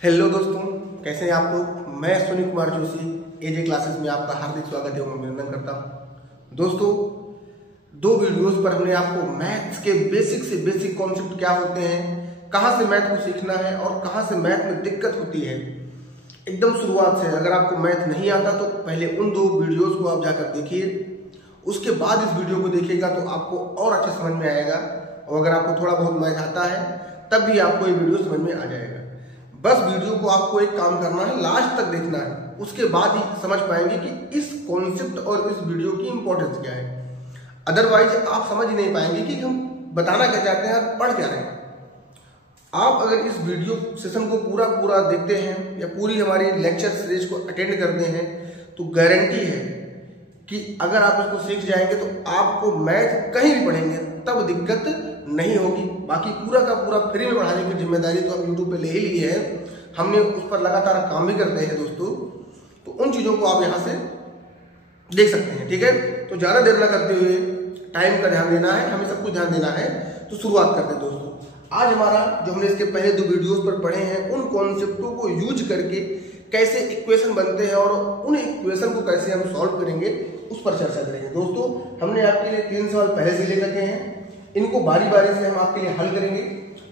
Hello दोस्तों, कैसे हैं आप लोग। मैं सुनील कुमार जोशी एजे क्लासेस में आपका हार्दिक स्वागत एवं अभिनंदन करता हूं। दोस्तों, दो वीडियोस पर हमने आपको मैथ्स के बेसिक से बेसिक कॉन्सेप्ट क्या होते हैं, कहां से मैथ को सीखना है और कहां से मैथ में दिक्कत होती है, एकदम शुरुआत से। अगर आपको मैथ नहीं आता तो पहले उन दो वीडियोस को आप जाकर देखिए, उसके बाद इस वीडियो को देखिएगा तो आपको और अच्छे समझ में आएगा। और अगर आपको थोड़ा बहुत मैथ आता है तब भी आपको ये वीडियो समझ में आ जाएगा। बस वीडियो को आपको एक काम करना है, लास्ट तक देखना है, उसके बाद ही समझ पाएंगे कि इस कॉन्सेप्ट और इस वीडियो की इंपॉर्टेंस क्या है। अदरवाइज आप समझ ही नहीं पाएंगे कि हम बताना क्या चाहते हैं और पढ़ क्या रहे हैं। आप अगर इस वीडियो सेशन को पूरा देखते हैं या पूरी हमारी लेक्चर सीरीज को अटेंड करते हैं तो गारंटी है कि अगर आप इसको सीख जाएंगे तो आपको मैथ कहीं भी पढ़ेंगे तब दिक्कत नहीं होगी। बाकी पूरा का पूरा फ्री में पढ़ाने की जिम्मेदारी तो हम यूट्यूब पे ले ही ली है, हमने उस पर लगातार काम भी करते हैं दोस्तों। तो उन चीज़ों को आप यहाँ से देख सकते हैं, ठीक है। तो ज़्यादा देर न करते हुए टाइम का ध्यान देना है, हमें सब कुछ ध्यान देना है। तो शुरुआत करते हैं दोस्तों। आज हमारा जो हमने इसके पहले दो वीडियोज़ पर पढ़े हैं उन कॉन्सेप्टों को यूज करके कैसे इक्वेशन बनते हैं और उन इक्वेशन को कैसे हम सॉल्व करेंगे उस पर चर्चा करेंगे। दोस्तों, हमने आपके लिए 3 सवाल पहले से ले रखे हैं, इनको बारी बारी से हम आपके लिए हल करेंगे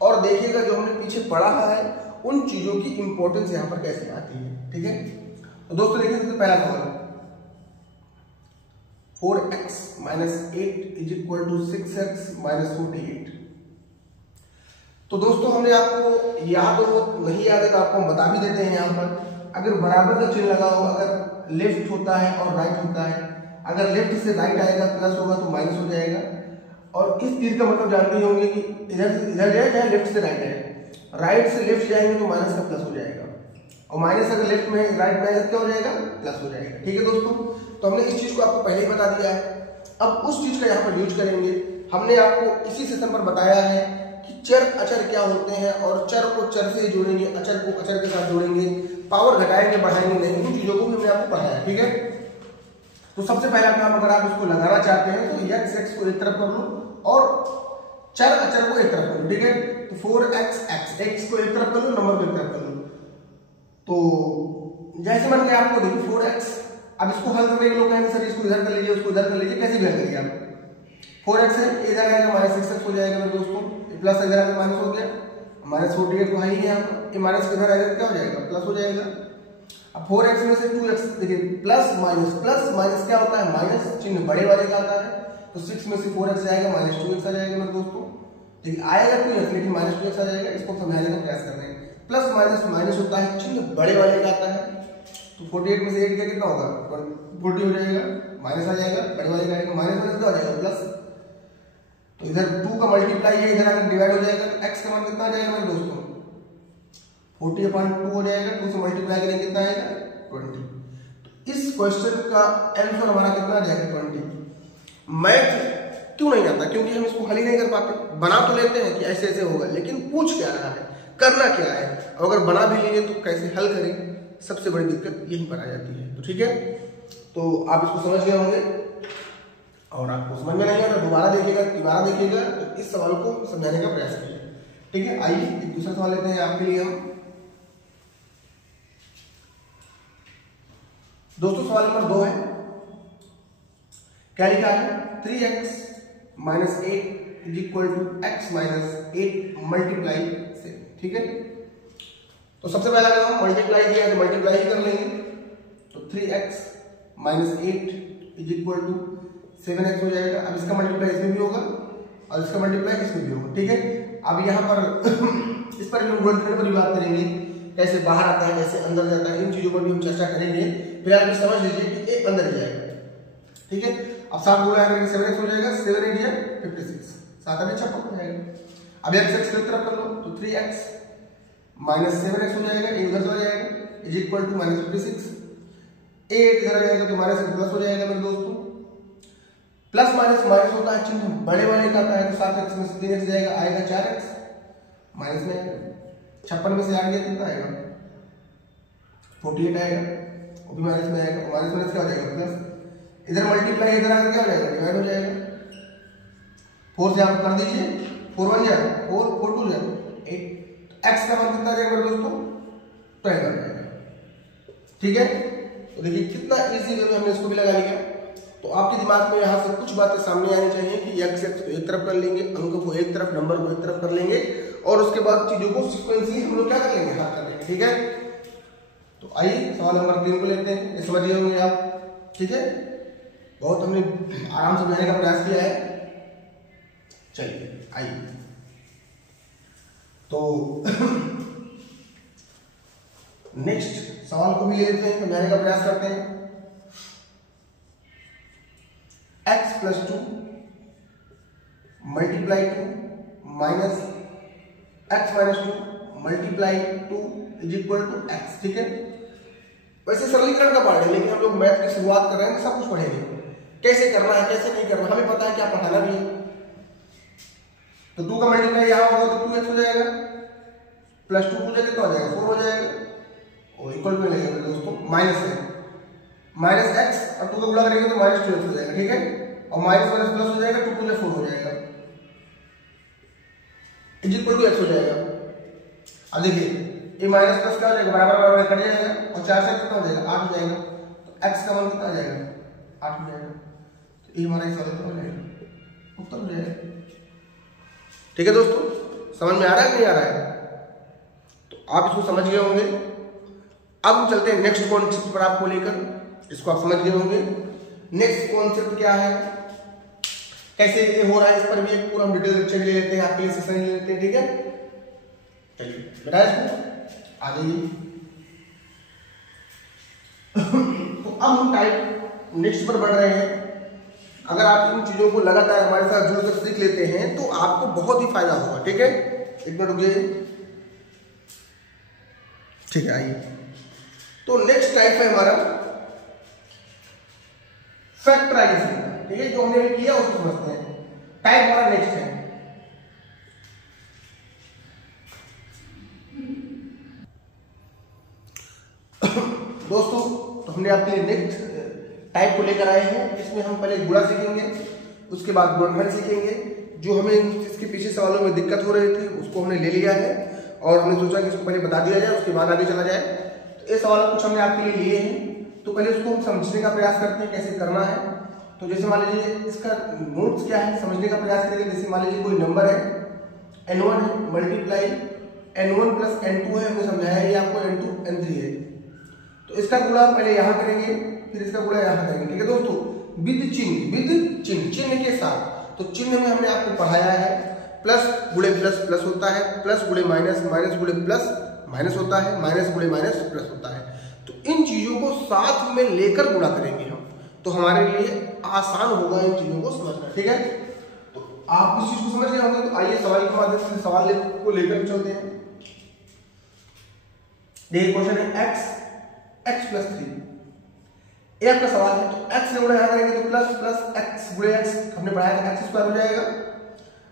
और देखिएगा जो हमने पीछे पढ़ा है उन चीजों की इंपॉर्टेंस यहाँ पर कैसे आती है, ठीक है। तो दोस्तों देखिए, सबसे पहला सवाल 4x - 8 = 6x - 48। तो दोस्तों हमने आपको याद हो नहीं याद है तो आपको हम बता भी देते हैं। यहाँ पर अगर बराबर का चिन्ह लगा हो, अगर लेफ्ट होता है और राइट होता है, अगर लेफ्ट से राइट आएगा प्लस होगा तो माइनस हो जाएगा। और इस तीर का मतलब जानते होंगे कि इधर से इधर जाए चाहे लेफ्ट से राइट है, राइट से लेफ्ट जाएंगे तो माइनस का प्लस हो जाएगा और माइनस अगर लेफ्ट में राइट में आएगा क्या हो जाएगा, प्लस हो जाएगा, ठीक है दोस्तों। तो हमने इस चीज को आपको पहले ही बता दिया है। अब उस चीज का यहाँ पर यूज करेंगे। हमने आपको इसी सेशन पर बताया है कि चर अचर क्या होते हैं और चर को चर से जोड़ेंगे, अचर को अचर के साथ जोड़ेंगे, पावर घटाएंगे बढ़ाएंगे नहीं, उन चीजों को भी हमने आपको पढ़ाया है, ठीक है। तो सबसे पहला काम, अगर आप इसको लगाना चाहते हैं तो x को एक तरफ कर लो और चर अचर को एक तरफ कर लो, ठीक है। तो 4x x को एक तरफ कर लो, नंबर को एक तरफ कर लो। तो जैसे मान लिया आपको देखिए 4x, अब इसको हल करने के लोग कहेंगे सर इसको इधर कर लीजिए उसको इधर कर लीजिए, कैसे भी हल करिए आप। 4x है, इधर आएगा -6x हो जाएगा मेरे दोस्तों, प्लस इधर आएगा माइनस हो गया, -48 तो है ही है, ये माइनस इधर आएगा क्या हो जाएगा, प्लस हो जाएगा। अब 4x में से 2x देखिए, प्लस माइनस क्या होता है, माइनस चिन्ह बड़े वाले का आता है। तो 6 में से 4x जाएगा -2x आ जाएगा मेरे दोस्तों, ठीक आएगा 2x लेकिन -2x आ जाएगा। इसको समझाने का प्रयास कर रहे हैं। प्लस माइनस होता है, चिन्ह बड़े वाले का आता है। तो 48 में से 8 क्या कितना होगा, 40 हो जाएगा, माइनस आ जाएगा, बड़े वाले का आएगा, माइनस क्या हो जाएगा, प्लस। तो इधर 2 का मल्टीप्लाई है, इधर अगर डिवाइड हो जाएगा तो x का मान कितना आ जाएगा मेरे दोस्तों, 40/2 हो जाएगा। 2 से मल्टीप्लाई करेंगे कितना आएगा, 20। तो इस क्वेश्चन का आंसर हमारा कितना आ जाएगा, 20। मैथ क्यों नहीं आता, क्योंकि हम इसको हल ही नहीं कर पाते। बना तो लेते हैं कि ऐसे ऐसे होगा, लेकिन पूछ क्या रहा है, करना क्या है, और अगर बना भी लेंगे तो कैसे हल करें, सबसे बड़ी दिक्कत यही पर आ जाती है। तो ठीक है, तो आप इसको समझ गए होंगे और आपको समझ में नहीं आता दोबारा देखिएगा तो इस सवाल को समझाने का प्रयास करिए, ठीक है। आइए एक दूसरा सवाल लेते हैं आपके लिए हम दोस्तों। सवाल नंबर 2 है, क्या लिखा है, 3x - 8 = x - 8 मल्टीप्लाई से, ठीक है। तो सबसे पहला काम मल्टीप्लाई किया है तो मल्टीप्लाई ही कर लेंगे। तो 3x - 8 = 7x हो जाएगा। अब इसका मल्टीप्लाई इसमें भी होगा और इसका मल्टीप्लाई इसमें भी होगा, ठीक है। अब यहाँ पर इस पर हम गुणनखंड पर भी बात करेंगे, कैसे बाहर आता है कैसे अंदर जाता है, इन चीजों पर भी हम चर्चा करेंगे। फिलहाल समझ लीजिए कि ये अंदर जाएगा, ठीक है। अब 7 गुणा करके 7x हो जाएगा, 7 8 या 56, 7 8 56 हो जाएगा। अब x की तरफ कर लो तो 3x - 7x हो जाएगा, ये उधर चला जाएगा, = -56। 8 इधर आ जाएगा तो माइनस प्लस हो जाएगा मेरे दोस्तों। प्लस माइनस होता है, चिन्ह बड़े वाले का आता है। तो 7x में से 3x जाएगा, आएगा 4x, माइनस में आएगा। 56 में से आ गया कितना आएगा, 48 आएगा, वो भी माइनस में आएगा, माइनस क्या हो जाएगा, प्लस। इधर मल्टीप्लाई इधर आकर क्या हो जाएगा, डिवाइड हो जाएगा। 4 से आप कर दीजिए, 4 1 जाए 4 4 2 जाए 8। x का मान कितना आ जाएगा मेरे दोस्तों, ट्राई कर जाएगा। ठीक है, तो देखिए कितना इजी वे में हमने इसको भी लगा लिया। तो आपके दिमाग में यहाँ से कुछ बातें सामने आनी चाहिए कि एक्स एक्स को एक तरफ कर लेंगे, अंक को एक तरफ, नंबर को एक तरफ कर लेंगे, और उसके बाद चीजों को सीक्वेंसली हम लोग क्या कर लेंगे, हल कर लेंगे। ठीक है, तो आइए सवाल नंबर 3 को लेते हैं। ये समझिए होंगे आप। ठीक है, बहुत हमने आराम से समझाने का प्रयास किया है। चलिए आइए, तो नेक्स्ट सवाल को भी ले लेते हैं, समझाने का प्रयास करते हैं। x + 2 multiply 2 minus x - 2 multiply 2 = x। ठीक है, वैसे सरलीकरण का पार्ट है, लेकिन हम लोग मैथ की शुरुआत कर रहे हैं, सब कुछ पढ़ेंगे, कैसे करना है कैसे नहीं करना, हमें पता है क्या पढ़ाना भी है। तो 2 का मल्टीप्लाई यहाँ होगा तो 2x हो जाएगा, प्लस 2 पूछे कितना हो जाएगा, 4 हो जाएगा, और इक्वल में लगेगा दोस्तों माइनस है, माइनस x और 2 का गुणा करेंगे तो माइनस 2x हो जाएगा। ठीक है, और माइनस माइनस प्लस हो जाएगा, 2 पूछे 4 हो जाएगा, = x हो जाएगा। अब देखिए ये माइनस प्लस क्या हो जाएगा, बराबर बराबर कट जाएगा, और 4 से कितना हो जाएगा, 8 हो जाएगा। तो x का मान कितना आ जाएगा, 8 हो जाएगा। तो ये हमारा सवाल हो जाएगा, उत्तर हो जाएगा। ठीक है दोस्तों, समझ में आ रहा है कि नहीं आ रहा है? तो आप इसको समझ गए होंगे। अब हम चलते हैं नेक्स्ट कॉन्सेप्ट पर आपको लेकर, इसको आप समझ गए होंगे। नेक्स्ट कॉन्सेप्ट क्या है, कैसे ये हो रहा है, इस पर भी एक पूरा हम डिटेल लेक्चर ले लेते हैं, आपके लिए सेशन ले लेते हैं। ठीक है, चलिए बेटा इसको आ जाइए। तो अब हम टाइप नेक्स्ट पर बढ़ रहे हैं। अगर आप इन चीजों को लगातार हमारे साथ जुड़कर सीख लेते हैं तो आपको बहुत ही फायदा होगा। ठीक है, एक मिनट रुकिए। ठीक है, आइए। तो नेक्स्ट टाइप है हमारा फैक्टराइजेशन। ठीक है, जो हमने किया उसको समझते हैं। टाइप हमारा नेक्स्ट है दोस्तों। तो हमने आपके लिए नेक्स्ट टाइप को लेकर आए हैं। इसमें हम पहले गुणा सीखेंगे, उसके बाद गुणनफल सीखेंगे। जो हमें इसके पीछे सवालों में दिक्कत हो रही थी उसको हमने ले लिया है, और हमने सोचा कि इसको पहले बता दिया जाए, उसके बाद आगे चला जाए। तो ये सवाल कुछ हमने आपके लिए लिए हैं, तो पहले उसको हम समझने का प्रयास करते हैं कैसे करना है। तो जैसे मान लीजिए इसका नोट्स क्या है, समझने का प्रयास करेंगे। जैसे मान लीजिए कोई नंबर है n1 है, मल्टीप्लाई n1 + n2 है, हमने समझाया है ये आपको n2 n3 है। तो इसका गुणा पहले यहाँ करेंगे, फिर इसका गुणा यहाँ करेंगे। ठीक है दोस्तों, विद चिन्ह, चिन्ह के साथ। तो चिन्ह में हमने आपको पढ़ाया है प्लस गुणे प्लस प्लस होता है, प्लस गुणे माइनस, माइनस गुणे प्लस माइनस होता है, माइनस गुणे माइनस प्लस होता है। तो इन चीजों को साथ में लेकर गुणा करेंगे हम, तो हमारे लिए आसान होगा इन चीजों को समझना। ठीक है, तो आप इस चीज को समझ गए होंगे। तो आइए सवाल के माध्यम से सवाल को लेकर चलते हैं। देखिए क्वेश्चन है x + 3, ये आपका सवाल है। तो x से गुणा यहाँ करेंगे तो प्लस प्लस x गुणे x, हमने पढ़ाया था x² हो जाएगा,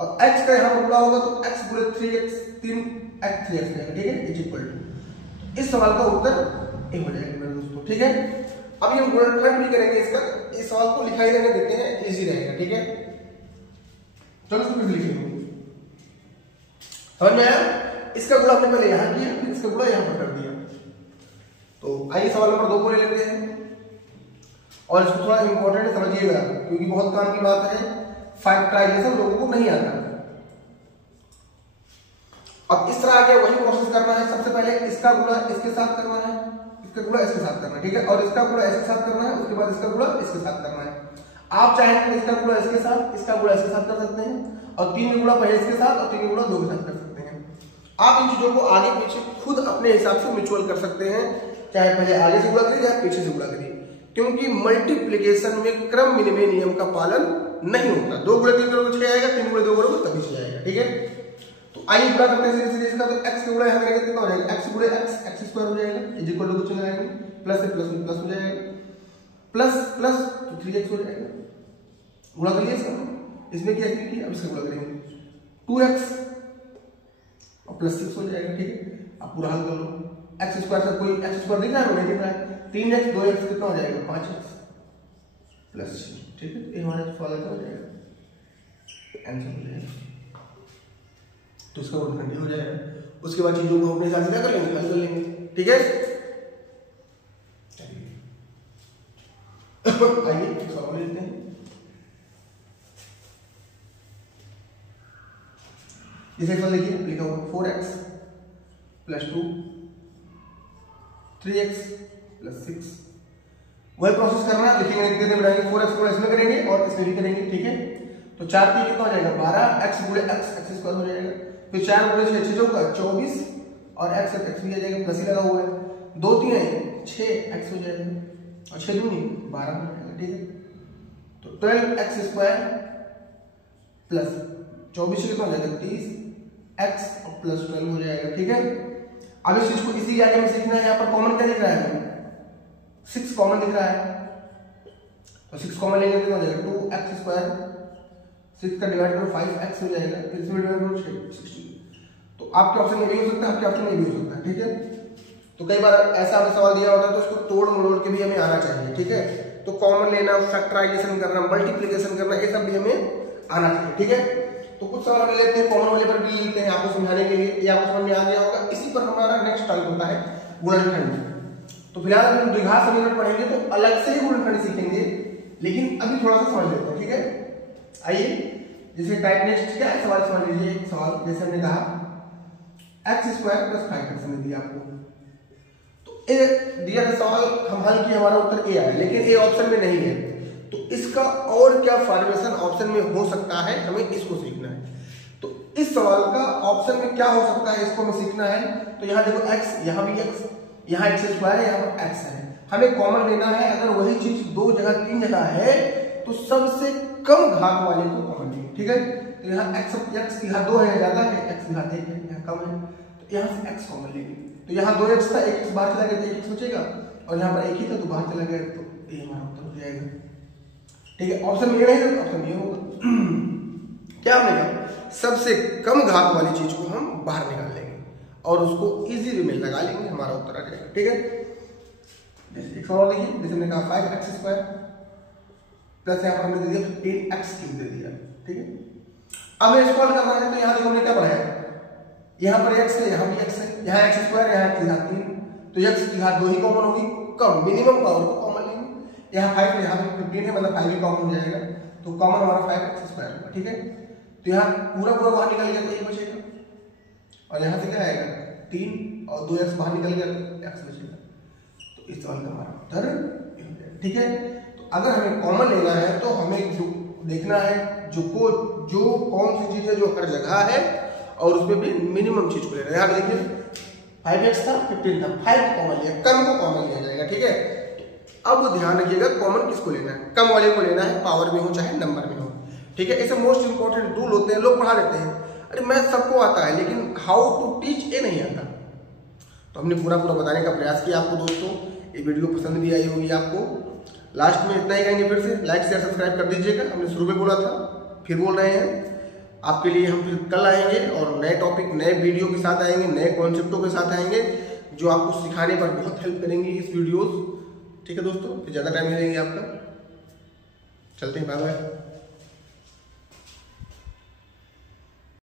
और x का यहाँ पर गुणा होगा तो x गुणे 3x 3x जाएगा। ठीक है, इस सवाल का उत्तर ये हो जाएगा मेरे दोस्तों। ठीक है, अभी हम गुणनफल भी करेंगे इसका। इस सवाल को लिखाई रहने देते हैं, इजी रहेगा। ठीक है, चलो इसको फिर लिखेंगे। समझ में आया? इसका गुणा हमने पहले यहाँ किया, फिर इसका गुणा यहाँ पर कर दिया। तो आइए सवाल नंबर 2 को ले लेते हैं, और इसको थोड़ा इंपॉर्टेंट समझिएगा क्योंकि बहुत काम की बात है। फैक्टराइजेशन लोगों को नहीं आता। अब इस तरह आगे वही प्रोसेस करना है। सबसे पहले इसका गुणा इसके साथ करना है, इसका गुणा इसके साथ करना है। ठीक है, और इसका गुणा इसके साथ करना है, उसके बाद इसका गुणा इसके साथ करना है। आप चाहें तो इसका गुणा इसके साथ, इसका गुणा इसके साथ कर सकते हैं, और 3 का गुणा पहले इसके साथ और 3 का गुणा 2 के साथ कर सकते हैं। आप इन चीजों को आगे पीछे खुद अपने हिसाब से म्यूचुअल कर सकते हैं, चाहे पहले आगे से गुणा करिए या पीछे से गुणा करिए, क्योंकि मल्टीप्लिकेशन में क्रम विनिमय नियम का पालन नहीं होता। 2 गुणे 3 करोगे 6 आएगा, 3 गुणे 2 करोगे तभी 6 आएगा। ठीक है, तो आइए गुणा करते हैं सीधे इसका। तो x के गुणा यहाँ करेंगे कितना हो जाएगा, x गुणे x x² हो जाएगा, इक्वल टू कुछ लगाएंगे, प्लस से प्लस प्लस हो जाएगा, प्लस प्लस तो 3x हो जाएगा। गुणा करिए इसका, इसमें क्या किया, अब इसका गुणा करेंगे 2x और प्लस 6 हो जाएगा। ठीक है, अब पूरा हल कर लो। x² से कोई x² दिख रहा है, नहीं दिख रहा है। 3x 2x कितना हो जाएगा, 5x प्लस 6। ठीक है, ये हमारा सवाल हो जाएगा, आंसर हो जाएगा। तो इसका गुणनफल हो जाएगा। उसके बाद चीजों को अपने हिसाब से क्या कर लेंगे, हल कर लेंगे। ठीक है, आइए सवाल लेते हैं। इसे देखिए लिखा हुआ 4x + 2 3x + 6। वही प्रोसेस करना है, लिखेंगे कितने बनाएंगे, 4x को इसमें करेंगे और इसमें भी करेंगे, ठीक है। तो 4 3 कितना हो जाएगा 12, x × x स्क्वायर हो जाएगा, फिर 4 × 6 6 होगा 24 और x भी आ जाएगा, प्लस ही लगा हुआ है, 2 3 है 6x हो जाएगा और 6 दूनी 12 हो जाएगा, ठीक है। तो 12x² प्लस 24 कितना हो जाएगा 30x और प्लस 12 हो जाएगा, ठीक है। अब इस चीज को इसी आगे में सीखना है। यहाँ पर कॉमन क्या दिख रहा है, 6 कॉमन दिख रहा है, तो 6 कॉमन लेंगे तो हो जाएगा 2x², 6 का डिवाइड करो 5x हो जाएगा, फिर इसमें डिवाइड करो 60। तो आपके ऑप्शन में भी हो सकता है, आपके ऑप्शन में भी हो सकता है, ठीक है। तो कई बार ऐसा हमें सवाल दिया होता है तो उसको तोड़ मरोड़ के भी हमें आना चाहिए, ठीक है। तो कॉमन लेना, फैक्टराइजेशन करना, मल्टीप्लिकेशन करना, ये सब भी हमें आना चाहिए, ठीक है। तो कुछ सवाल ले लेते हैं कॉमन वाले पर भी लेते हैं आपको समझाने के लिए, ये आपको समझ में आ गया होगा। इसी पर हमारा नेक्स्ट टॉपिक होता है गुणनखंड। तो फिलहाल हम द्विघात समीकरण पढ़ेंगे तो अलग से ही गुणनखंड सीखेंगे, लेकिन अभी थोड़ा सा समझ लेते हैं, ठीक है। आइए जैसे टाइप नेक्स्ट क्या है सवाल समझ लीजिए। एक सवाल जैसे हमने कहा x² + 5x हमने दिया आपको, तो ए दिया था सवाल, हम हल किए, हमारा उत्तर ए आया, लेकिन ए ऑप्शन में नहीं है। तो इसका और क्या फॉर्मेशन ऑप्शन में हो सकता है, हमें इसको सीखना है। तो इस सवाल का ऑप्शन में क्या हो सकता है, इसको हमें सीखना है। तो यहाँ देखो x, यहाँ भी x, यहाँ x² है, यहाँ पर x है, हमें कॉमन लेना है। अगर वही चीज 2 जगह 3 जगह है तो सबसे कम घात वाले को कॉमन लेंगे, ठीक है। तो यहाँ x की घात 2 है, ज्यादा है, x की घात 1 है, यहाँ कम है, तो यहाँ से x कॉमन लेंगे। तो यहाँ 2x था, 1 बाहर चला गया तो 1x बचेगा, और यहाँ पर 1 ही था तो बाहर चला गया, तो ये हमारा उत्तर हो जाएगा, ठीक है। ऑप्शन में नहीं है, ऑप्शन ये होगा। क्या हमने कहा, सबसे कम घात वाली चीज को हम बाहर निकाल लेंगे और उसको इजी वे में लगा लेंगे, हमारा उत्तर आ जाएगा, ठीक है। एक सवाल देखिए, जैसे हमने कहा 5x² प्लस यहाँ पर हमने दे दिया 15x³ दे दिया, ठीक है। अब ये सॉल्व करना है, तो यहाँ देखो हमने क्या पढ़ाया, यहाँ पर x है, यहाँ भी x है, यहाँ x², यहाँ x की घात 3, तो x की घात 2 ही कॉमन होगी, कम मिनिमम पावर को कॉमन लेंगे। यहाँ 5 है, यहाँ पे 15 है, मतलब 5 भी कॉमन हो जाएगा, तो कॉमन हमारा 5x² होगा, ठीक है। तो यहाँ पूरा बाहर निकल गया तो ये बचेगा, और यहाँ से क्या आएगा 3 और 2x बाहर निकल गया तो x बचेगा। तो इस सवाल का हमारा उत्तर, ठीक है। तो अगर हमें कॉमन लेना है तो हमें जो देखना है जो कौन सी चीज है जो हर जगह है, और उसमें भी मिनिमम चीज को लेना है। यहाँ देखिए 5x था, 15 था, 5 कॉमन लिया, कम को कॉमन लिया जाएगा, ठीक है। अब ध्यान रखिएगा कॉमन किसको लेना है, कम वाले को लेना है, पावर में हो चाहे नंबर में हो, ठीक है। ऐसे मोस्ट इंपॉर्टेंट रूल होते हैं, लोग पढ़ा देते हैं, अरे मैथ सबको आता है लेकिन हाउ टू टीच ये नहीं आता। तो हमने पूरा बताने का प्रयास किया आपको दोस्तों। ये वीडियो पसंद भी आई होगी आपको। लास्ट में इतना ही कहेंगे, फिर से लाइक शेयर सब्सक्राइब कर दीजिएगा। हमने शुरू में बोला था, फिर बोल रहे हैं आपके लिए। हम फिर कल आएंगे और नए टॉपिक, नए वीडियो के साथ आएंगे, नए कॉन्सेप्टों के साथ आएंगे जो आपको सिखाने पर बहुत हेल्प करेंगी इस वीडियोस, ठीक है दोस्तों। फिर ज़्यादा टाइम नहीं लेंगे आपका, चलते हैं, बाय बाय।